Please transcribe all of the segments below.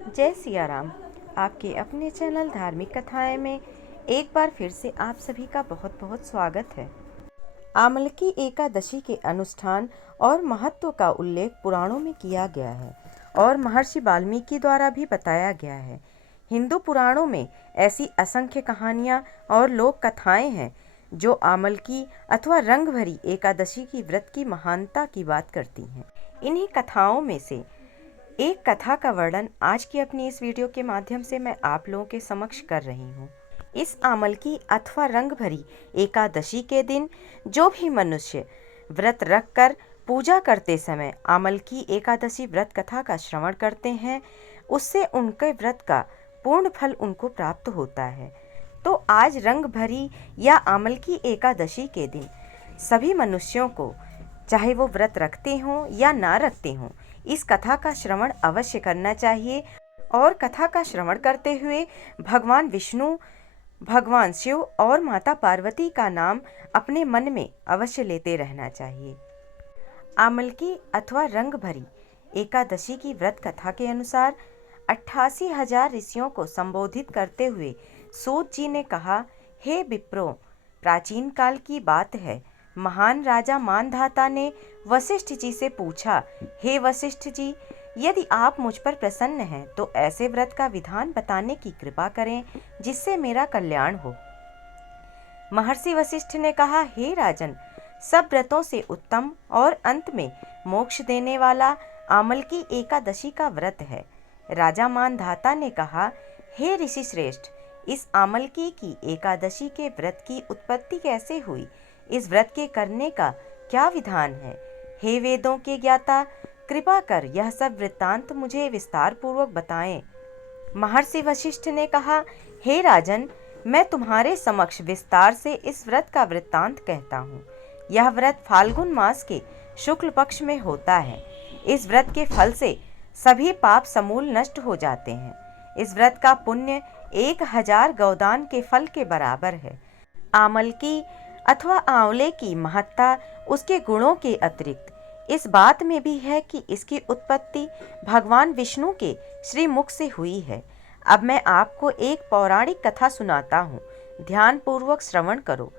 जय सिया राम। आपके अपने चैनल धार्मिक कथाएं में एक बार फिर से आप सभी का बहुत बहुत स्वागत है। आमलकी एकादशी के अनुष्ठान और महत्व का उल्लेख पुराणों में किया गया है और महर्षि वाल्मीकि द्वारा भी बताया गया है। हिंदू पुराणों में ऐसी असंख्य कहानियाँ और लोक कथाएँ हैं जो आमलकी अथवा रंग भरी एकादशी की व्रत की महानता की बात करती हैं। इन्हीं कथाओं में से एक कथा का वर्णन आज की अपनी इस वीडियो के माध्यम से मैं आप लोगों के समक्ष कर रही हूँ। इस आमलकी अथवा रंग भरी एकादशी के दिन जो भी मनुष्य व्रत रखकर पूजा करते समय आमलकी एकादशी व्रत कथा का श्रवण करते हैं, उससे उनके व्रत का पूर्ण फल उनको प्राप्त होता है। तो आज रंग भरी या आमलकी एकादशी के दिन सभी मनुष्यों को, चाहे वो व्रत रखते हों या ना रखते हों, इस कथा का श्रवण अवश्य करना चाहिए और कथा का श्रवण करते हुए भगवान विष्णु, भगवान शिव और माता पार्वती का नाम अपने मन में अवश्य लेते रहना चाहिए। आमलकी अथवा रंग भरी एकादशी की व्रत कथा के अनुसार 88,000 ऋषियों को संबोधित करते हुए सूत जी ने कहा, हे विप्रो, प्राचीन काल की बात है, महान राजा मानधाता ने वशिष्ठ जी से पूछा, हे वशिष्ठ जी, यदि आप मुझ पर प्रसन्न हैं तो ऐसे व्रत का विधान बताने की कृपा करें जिससे मेरा कल्याण हो। महर्षि वशिष्ठ ने कहा, हे राजन, सब व्रतों से उत्तम और अंत में मोक्ष देने वाला आमलकी एकादशी का व्रत है। राजा मानधाता ने कहा, हे ऋषि श्रेष्ठ, इस आमलकी की एकादशी के व्रत की उत्पत्ति कैसे हुई? इस व्रत के करने का क्या विधान है? हे वेदों के ज्ञाता, कृपा कर यह सब वृत्तांत मुझे विस्तार पूर्वक बताएं। महर्षि वशिष्ठ ने कहा, हे राजन, मैं तुम्हारे समक्ष विस्तार से इस व्रत का वृत्तांत कहता हूँ। यह व्रत फाल्गुन मास के शुक्ल पक्ष में होता है। इस व्रत के फल से सभी पाप समूल नष्ट हो जाते हैं। इस व्रत का पुण्य 1000 गौदान के फल के बराबर है। आमलकी अथवा आंवले की महत्ता उसके गुणों के अतिरिक्त इस बात में भी है कि इसकी उत्पत्ति भगवान विष्णु के श्रीमुख से हुई है। अब मैं आपको एक पौराणिक कथा सुनाता हूँ, ध्यान पूर्वक श्रवण करो।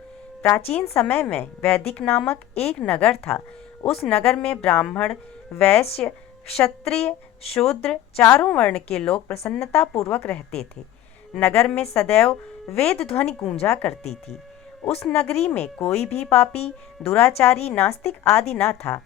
प्राचीन समय में वैदिक नामक एक नगर था। उस नगर में ब्राह्मण, वैश्य, क्षत्रिय, शूद्र चारों वर्ण के लोग प्रसन्नता पूर्वक रहते थे। नगर में सदैव वेद ध्वनि गूंजा करती थी। उस नगरी में कोई भी पापी, दुराचारी, नास्तिक आदि न था।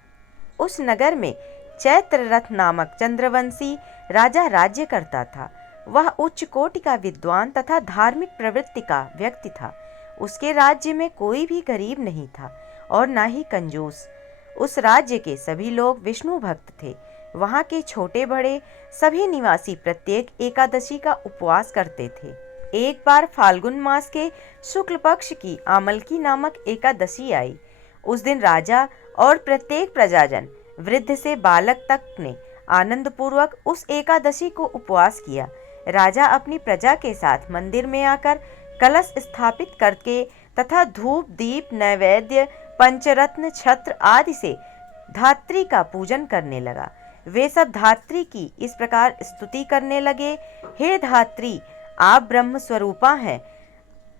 उस नगर में चैत्ररथ नामक चंद्रवंशी राजा राज्य करता था। वह उच्च कोटि का विद्वान तथा धार्मिक प्रवृत्ति का व्यक्ति था। उसके राज्य में कोई भी गरीब नहीं था और न ही कंजूस। उस राज्य के सभी लोग विष्णु भक्त थे। वहाँ के छोटे बड़े सभी निवासी प्रत्येक एकादशी का उपवास करते थे। एक बार फाल्गुन मास के शुक्ल पक्ष की आमलकी नामक एकादशी आई। उस दिन राजा और प्रत्येक प्रजाजन, वृद्ध से बालक तक ने आनंद पूर्वक उस एकादशी को उपवास किया। राजा अपनी प्रजा के साथ मंदिर में आकर कलश स्थापित करके तथा धूप, दीप, नैवेद्य, पंचरत्न, छत्र आदि से धात्री का पूजन करने लगा। वे सब धात्री की इस प्रकार स्तुति करने लगे, हे धात्री, आप ब्रह्म स्वरूपा हैं।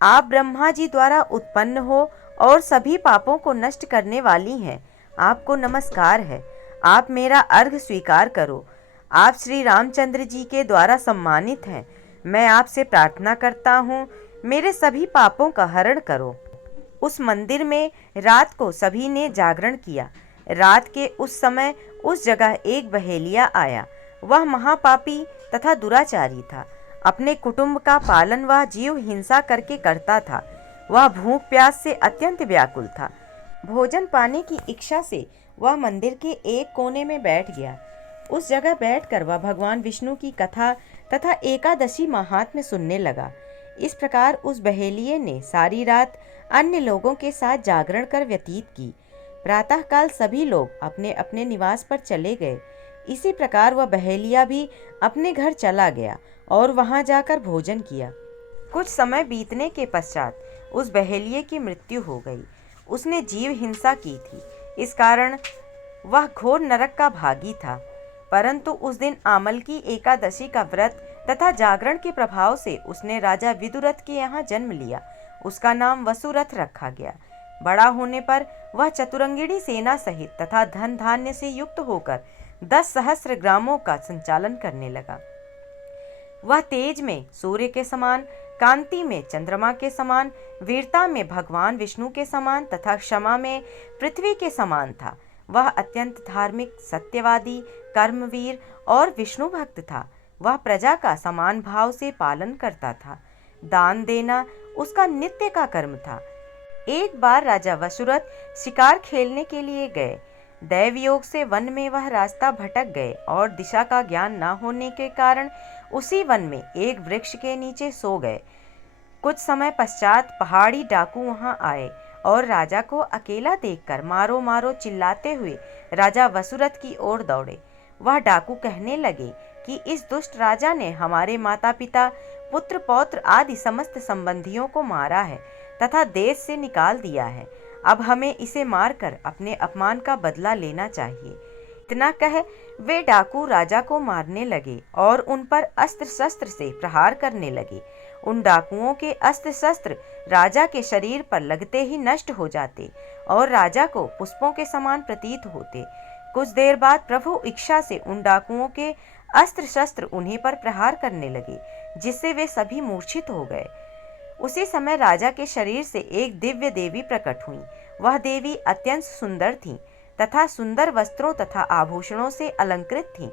आप ब्रह्मा जी द्वारा उत्पन्न हो और सभी पापों को नष्ट करने वाली हैं। आपको नमस्कार है। आप मेरा अर्घ्य स्वीकार करो। आप श्री रामचंद्र जी के द्वारा सम्मानित हैं। मैं आपसे प्रार्थना करता हूँ, मेरे सभी पापों का हरण करो। उस मंदिर में रात को सभी ने जागरण किया। रात के उस समय उस जगह एक बहेलिया आया। वह महापापी तथा दुराचारी था। अपने कुटुंब का पालन वह जीव हिंसा करके करता था। वह भूख प्यास से अत्यंत व्याकुल था। भोजन पाने की इच्छा से वह मंदिर के एक कोने में बैठ गया। उस जगह बैठकर वह भगवान विष्णु की कथा तथा एकादशी महात्म्य सुनने लगा। इस प्रकार उस बहेलिये ने सारी रात अन्य लोगों के साथ जागरण कर व्यतीत की। प्रातःकाल सभी लोग अपने अपने निवास पर चले गए। इसी प्रकार वह बहेलिया भी अपने घर चला गया और वहां जाकर भोजन किया। कुछ समय बीतने के पश्चात उस बहेलिये की मृत्यु हो गई। उसने जीव हिंसा की थी, इस कारण वह घोर नरक का भागी था। परंतु उस दिन आमलकी एकादशी का व्रत तथा जागरण के प्रभाव से उसने राजा विदुरथ के यहाँ जन्म लिया। उसका नाम वसुरथ रखा गया। बड़ा होने पर वह चतुरंगिणी सेना सहित तथा धन धान्य से युक्त होकर 10 सहस्त्र ग्रामों का संचालन करने लगा। वह तेज में सूर्य के समान, कांति में चंद्रमा के समान, वीरता में भगवान विष्णु के समान तथा क्षमा में पृथ्वी के समान था। वह अत्यंत धार्मिक, सत्यवादी, कर्मवीर और विष्णु भक्त था। वह प्रजा का समान भाव से पालन करता था। दान देना उसका नित्य का कर्म था। एक बार राजा वसुरथ शिकार खेलने के लिए गए। दैव योग से वन में वह रास्ता भटक गए और दिशा का ज्ञान न होने के कारण उसी वन में एक वृक्ष के नीचे सो गए। कुछ समय पश्चात पहाड़ी डाकू वहां आए और राजा को अकेला देखकर मारो मारो चिल्लाते हुए राजा वसुरथ की ओर दौड़े। वह डाकू कहने लगे कि इस दुष्ट राजा ने हमारे माता पिता, पुत्र पौत्र आदि समस्त संबंधियों को मारा है तथा देश से निकाल दिया है। अब हमें इसे मारकर अपने अपमान का बदला लेना चाहिए। इतना कह वे डाकू राजा को मारने लगे और उन पर अस्त्र शस्त्र से प्रहार करने लगे। उन डाकुओं के अस्त्र शस्त्र राजा के शरीर पर लगते ही नष्ट हो जाते और राजा को पुष्पों के समान प्रतीत होते। कुछ देर बाद प्रभु इच्छा से उन डाकुओं के अस्त्र शस्त्र उन्हीं पर प्रहार करने लगे, जिससे वे सभी मूर्छित हो गए। उसी समय राजा के शरीर से एक दिव्य देवी प्रकट हुई। वह देवी अत्यंत सुंदर थी तथा सुंदर वस्त्रों तथा आभूषणों से अलंकृत थी।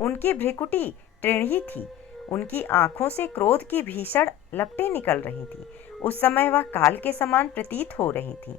उनकी भ्रिकुटी टेढ़ी थी। उनकी आंखों से क्रोध की भीषण लपटें निकल रही थी। उस समय वह काल के समान प्रतीत हो रही थी।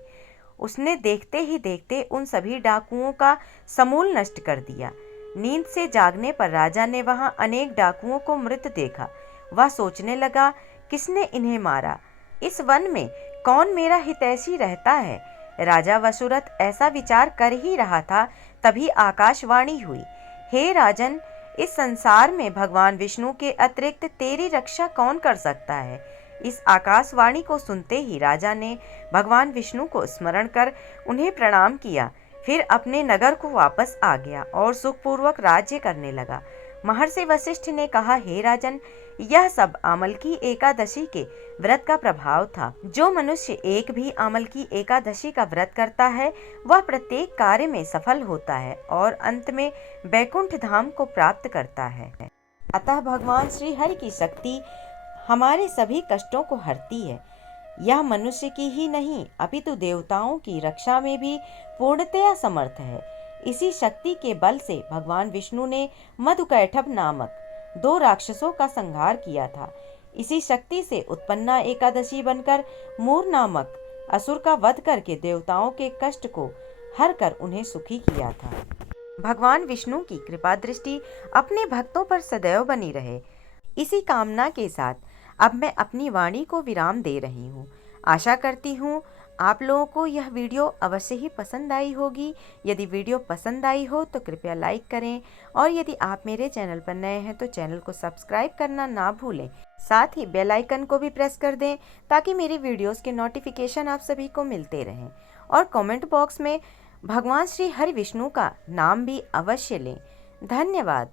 उसने देखते ही देखते उन सभी डाकुओं का समूल नष्ट कर दिया। नींद से जागने पर राजा ने वहां अनेक डाकुओं को मृत देखा। वह सोचने लगा, किसने इन्हें मारा? इस वन में कौन मेरा हितैषी रहता है? राजा वसुरथ ऐसा विचार कर ही रहा था, तभी आकाशवाणी हुई, हे राजन, इस संसार में भगवान विष्णु के अतिरिक्त तेरी रक्षा कौन कर सकता है? इस आकाशवाणी को सुनते ही राजा ने भगवान विष्णु को स्मरण कर उन्हें प्रणाम किया। फिर अपने नगर को वापस आ गया और सुखपूर्वक राज्य करने लगा। महर्षि वशिष्ठ ने कहा, हे राजन, यह सब आमलकी एकादशी के व्रत का प्रभाव था। जो मनुष्य एक भी आमलकी एकादशी का व्रत करता है वह प्रत्येक कार्य में सफल होता है और अंत में बैकुंठ धाम को प्राप्त करता है। अतः भगवान श्री हरि की शक्ति हमारे सभी कष्टों को हरती है। यह मनुष्य की ही नहीं अपितु देवताओं की रक्षा में भी पूर्णतया समर्थ है। इसी शक्ति के बल से भगवान विष्णु ने मधुकैटभ नामक 2 राक्षसों का संहार किया था। इसी शक्ति से उत्पन्ना एकादशी बनकर मूर नामक असुर का वध करके देवताओं के कष्ट को हर कर उन्हें सुखी किया था। भगवान विष्णु की कृपा दृष्टि अपने भक्तों पर सदैव बनी रहे। इसी कामना के साथ अब मैं अपनी वाणी को विराम दे रही हूँ। आशा करती हूँ आप लोगों को यह वीडियो अवश्य ही पसंद आई होगी। यदि वीडियो पसंद आई हो तो कृपया लाइक करें और यदि आप मेरे चैनल पर नए हैं तो चैनल को सब्सक्राइब करना ना भूलें। साथ ही बेल आइकन को भी प्रेस कर दें ताकि मेरी वीडियोस के नोटिफिकेशन आप सभी को मिलते रहें। और कमेंट बॉक्स में भगवान श्री हरि विष्णु का नाम भी अवश्य लें। धन्यवाद।